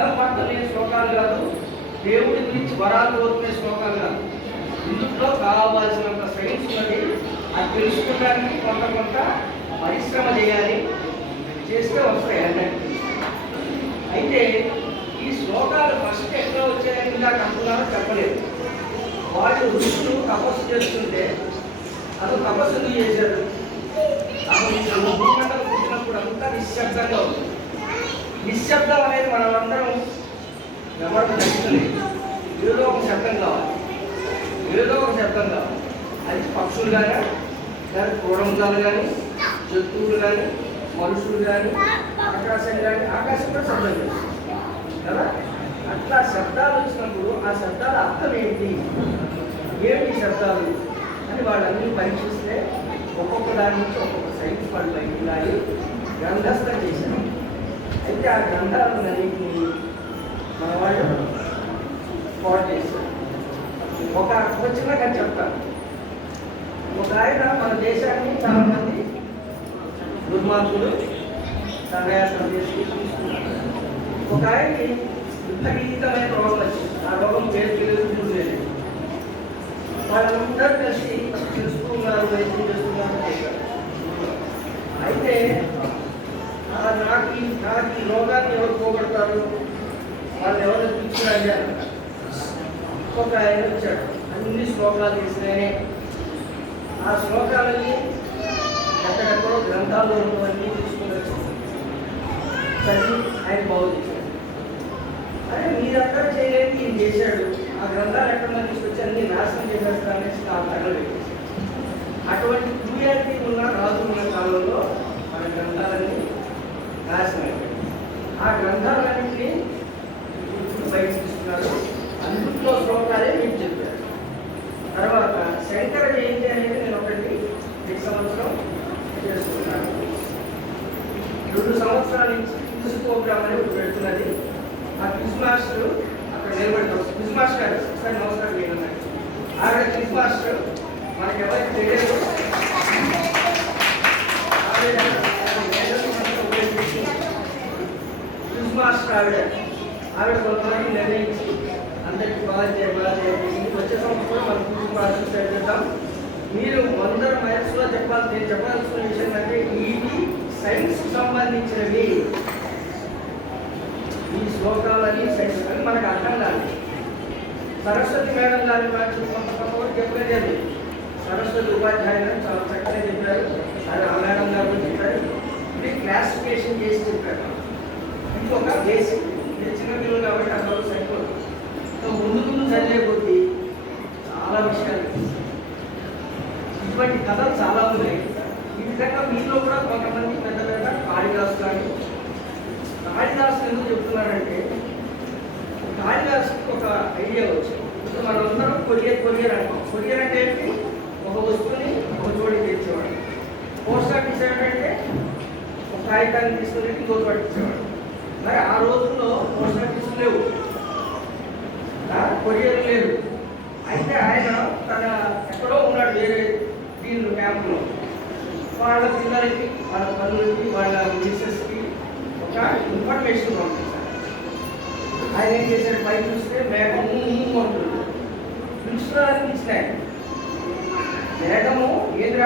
అర్థం పట్టలే శ్లోకాలు కాదు, దేవుడి గురించి వరాలు కోరుకునే శ్లోకాలు కాదు. ఇందులో కావాల్సినంత సైన్స్ ఉన్నది. అది తెలుసుకోవడానికి కొంత కొంత పరిశ్రమ చేయాలి, చేస్తే వస్తాయి అన్నట్టు. అయితే ఈ శ్లోకాలు ఫస్ట్ ఎక్కడ వచ్చాయని ఇందాక అంటున్నారో చెప్పలేదు. వాళ్ళు ఋషులు తపస్సు చేస్తుంటే అది తపస్సులు చేశారు. భూమండలం పుట్టినప్పుడు అంతా నిశ్శబ్దంగా ఉంది. నిశ్శబ్దం అనేది మనమందరం ఎవరికి నచ్చలేదు. ఏదో ఒక శబ్దం కావాలి, ఏదో ఒక శబ్దం కావాలి. అది పక్షులు కానీ, దాని క్రూరంగాలు కానీ, జంతువులు కానీ, మనుషులు కానీ, ఆకాశం కానీ. ఆకాశం కూడా శబ్దం చేస్తుంది కదా. అట్లా శబ్దాలు వచ్చినప్పుడు ఆ శబ్దాల అర్థం ఏంటి, ఏమిటి శబ్దాలు అని వాళ్ళన్నీ పరీక్షిస్తే ఒక్కొక్క దాని నుంచి ఒక్కొక్క సైన్స్ వాళ్ళు బయటలాగి గ్రంథస్థం చేశారు. అయితే ఆ గ్రంథాలన్నింటినీ మన వాళ్ళు పాటు చేశారు. ఒక చిన్న కథ చెప్తాను. ఒక ఆయన మన దేశాన్ని చాలామంది దుర్మార్గులు దండయాత్ర చేసి తీసుకున్నారు. ఒక ఆయనకి విపరీతమైన రోగం వచ్చింది. ఆ రోగం పేరు లేదు. వాళ్ళందరూ కలిసి తెలుసుకున్నారు, వైద్యం చేస్తున్నారు. అయితే నాకు ఈ రోగాన్ని ఎవరు పోగొడతారు, వాళ్ళు ఎవరు తీసుకురాలి అన్నారు. ఒక ఆయన వచ్చాడు, అన్ని శ్లోకాలు తీసినాయనే. ఆ శ్లోకాలన్నీ ఎక్కడెక్కడో గ్రంథాల్లో ఉన్నవన్నీ తీసుకుని వచ్చాడు. చదివి ఆయన బాగు చేశాడు. అదే మీరంతా చేయలేదు, ఈయన చేశాడు. ఆ గ్రంథాలు ఎక్కడ తీసుకొచ్చి అన్ని నాశనం చేసేస్తారనేసి ఆ తగలు పెట్టేశాడు. అటువంటి క్రూయాలిటీ ఉన్న రాజు ఉన్న కాలంలో మన గ్రంథాలన్నీ నాశనం అయిపోయాయి. ఆ గ్రంథాలన్నింటినీ బయట తీసుకున్నారు. అందులో శ్లోకాలే మీకు చెప్పారు. తర్వాత శంకర జయంతి అనేది నేను ఒకటి ఈ సంవత్సరం చేసుకున్నాను. 2 సంవత్సరాల నుంచి క్విజ్ ప్రోగ్రామ్ అని ఒకటి పెడుతున్నది. ఆ క్విజ్ మాస్టర్ అక్కడ నిలబడతాం. క్విజ్ మాస్టర్ గారు ఒకసారి నమస్కారం చేయండి. ఆవిడ క్విజ్ మాస్టర్ మనకి ఎవరికి తెలియదు. క్విజ్ మాస్టర్ ఆవిడ కొంతమంది నిర్ణయించి అందరికి బాగా చేయాలి. వచ్చే సంవత్సరం మనం క్విజ్ మాస్టర్ చేద్దాం. మీరు అందరూ మ్యాథ్స్లో చెప్పాలి. నేను చెప్పాల్సిన విషయం అంటే ఇది సైన్స్ సంబంధించినవి. ఈ శ్లోకాలని సైన్స్ కానీ మనకు అర్థం కాదు. సరస్వతి మేడం గారి కొంతవరకు చెప్పలేదు. సరస్వతి ఉపాధ్యాయులు చాలా చక్కగా చెప్పారు. అది ఆ మేడం గారు చెప్పారు. ఇది క్లాసిఫికేషన్ చేసి చెప్పారు. ఇది ఒక బేసిక్. ఇది చిన్నపిల్లలు కాబట్టి అందరూ సరిపోదు. ముందు చదివే కొద్దీ చాలా విషయాలు, ఇటువంటి కథలు చాలా ఉన్నాయి. ఈ విధంగా మీలో కూడా కొంతమంది పెద్ద పెద్ద కాళిదాసు కానీ, కాళిదాసు ఎందుకు చెప్తున్నారంటే కాళిదాసుకి ఒక ఐడియా వచ్చింది. ఇప్పుడు మనం అందరం కొరియర్ అంటాం. కొరియర్ అంటే ఏంటి, ఒక వస్తువుని ఒక చోటికి తెచ్చేవాడు. పోస్ట్ ఆఫీస్ ఏంటంటే ఒక కాగితాన్ని తీసుకుని ఇంకో చోటికి ఇచ్చేవాడు. మరి ఆ రోజుల్లో పోస్ట్ ఆఫీసులు లేవు, కొరియర్ లేదు. అయితే ఆయన తన ఎక్కడో ఉన్నాడు వేరే ఫీల్డ్ క్యాంపులో. వాళ్ళ పిల్లలకి, వాళ్ళ పనులకి, వాళ్ళ మిసెస్కి ఒక ఇన్ఫర్మేషన్ పంపిస్తారు. ఆయన ఏం చేశాడు, పై చూస్తే మేఘం ఉంటుంది. పిలుచుకోవడానికి ఇచ్చినాయి. మేఘము ఏది